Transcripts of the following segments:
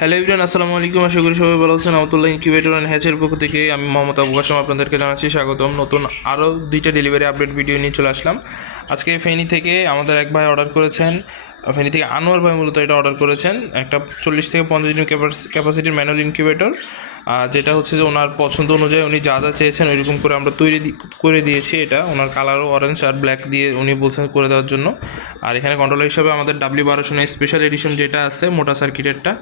Hello everyone, আসসালামু আলাইকুম। আশা করি সবাই ভালো আছেন। আমতুল্লাহ ইনকিউবেটর অ্যান্ড হ্যাচের পক্ষ থেকে আমি মোহাম্মদ আবু কাসেম আপনাদেরকে জানাচ্ছি স্বাগতম। নতুন আরও দুইটা ডেলিভারি আপডেট ভিডিও নিয়ে চলে আসলাম। আজকে ফেনী থেকে আমাদের এক ভাই অর্ডার করেছেন, ফেনী থেকে আনোয়ার ভাই মূলত এটা অর্ডার করেছেন, একটা 40 থেকে 50 দিনের ক্যাপাসিটির ম্যানুয়াল ইনকিউবেটর, যেটা হচ্ছে যে ওনার পছন্দ অনুযায়ী উনি যা যা চেয়েছেন ওইরকম করে আমরা করে দিয়েছি। এটা ওনার কালারও অরেঞ্জ আর ব্ল্যাক দিয়ে উনি বলছেন করে দেওয়ার জন্য। আর এখানে কন্ট্রোলার হিসাবে আমাদের W1200 স্পেশাল এডিশন যেটা আছে মোটা সার্কিটেরটা,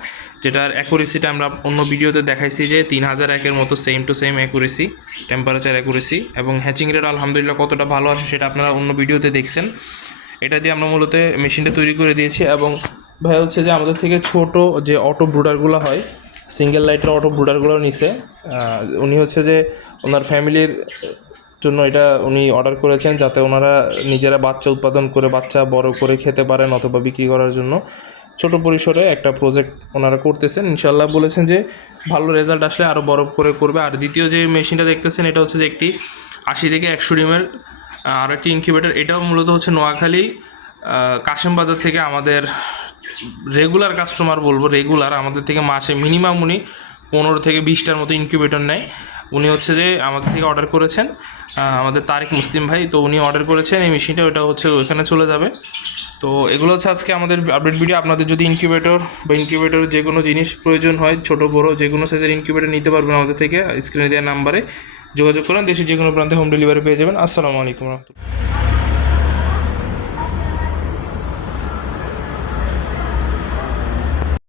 যেটার অ্যাকুরেসিটা আমরা অন্য ভিডিওতে দেখাইছি যে 3001-এর মতো same to same accuracy, temperature accuracy এবং হ্যাচিং রেট আলহামদুলিল্লাহ কতটা ভালো আসে সেটা আপনারা অন্য ভিডিওতে দেখছেন। এটা দিয়ে আমরা মূলত মেশিনটা তৈরি করে দিয়েছি। এবং ভাই হচ্ছে যে আমাদের থেকে ছোট যে অটো ব্রুডারগুলো হয়, সিঙ্গেল লাইটের অটো ব্রুডারগুলো নিছে। উনি হচ্ছে যে ওনার ফ্যামিলির জন্য এটা উনি অর্ডার করেছেন, যাতে ওনারা নিজেরা বাচ্চা উৎপাদন করে বাচ্চা বড় করে খেতে পারেন অথবা বিক্রি করার জন্য ছোট পরিসরে একটা প্রজেক্ট ওনারা করতেছেন। ইনশাল্লাহ বলেছেন যে ভালো রেজাল্ট আসলে আরও বড় করে করবে। আর দ্বিতীয় যে মেশিনটা দেখতেছেন এটা হচ্ছে যে একটি 80 থেকে 100 ডিমের আর একটি ইনকিউবেটর। এটাও মূলত হচ্ছে নোয়াখালী কাশেম বাজার থেকে আমাদের রেগুলার কাস্টমার, বলবো রেগুলার, আমাদের থেকে মাসে মিনিমাম উনি 15 থেকে 20টার মতো ইনকিউবেটর নেয়। উনি হচ্ছে যে আমাদের থেকে অর্ডার করেছেন, আমাদের তারিক মুসলিম ভাই। তো উনি অর্ডার করেছেন এই মেশিনটা, ওটা হচ্ছে ওইখানে চলে যাবে। তো এগুলো হচ্ছে আজকে আমাদের আপডেট ভিডিও। আপনাদের যদি ইনকিউবেটর বা ইনকিউবেটরের যে কোনো জিনিস প্রয়োজন হয়, ছোট বড় যে কোনো সাইজের ইনকিউবেটর নিতে পারবেন আমাদের থেকে। স্ক্রিনে দেওয়া নাম্বারে যোগাযোগ করেন, দেশের যে কোনো প্রান্তে হোম ডেলিভারি পেয়ে যাবেন। আসসালামু আলাইকুম রহমতুল্লাহ।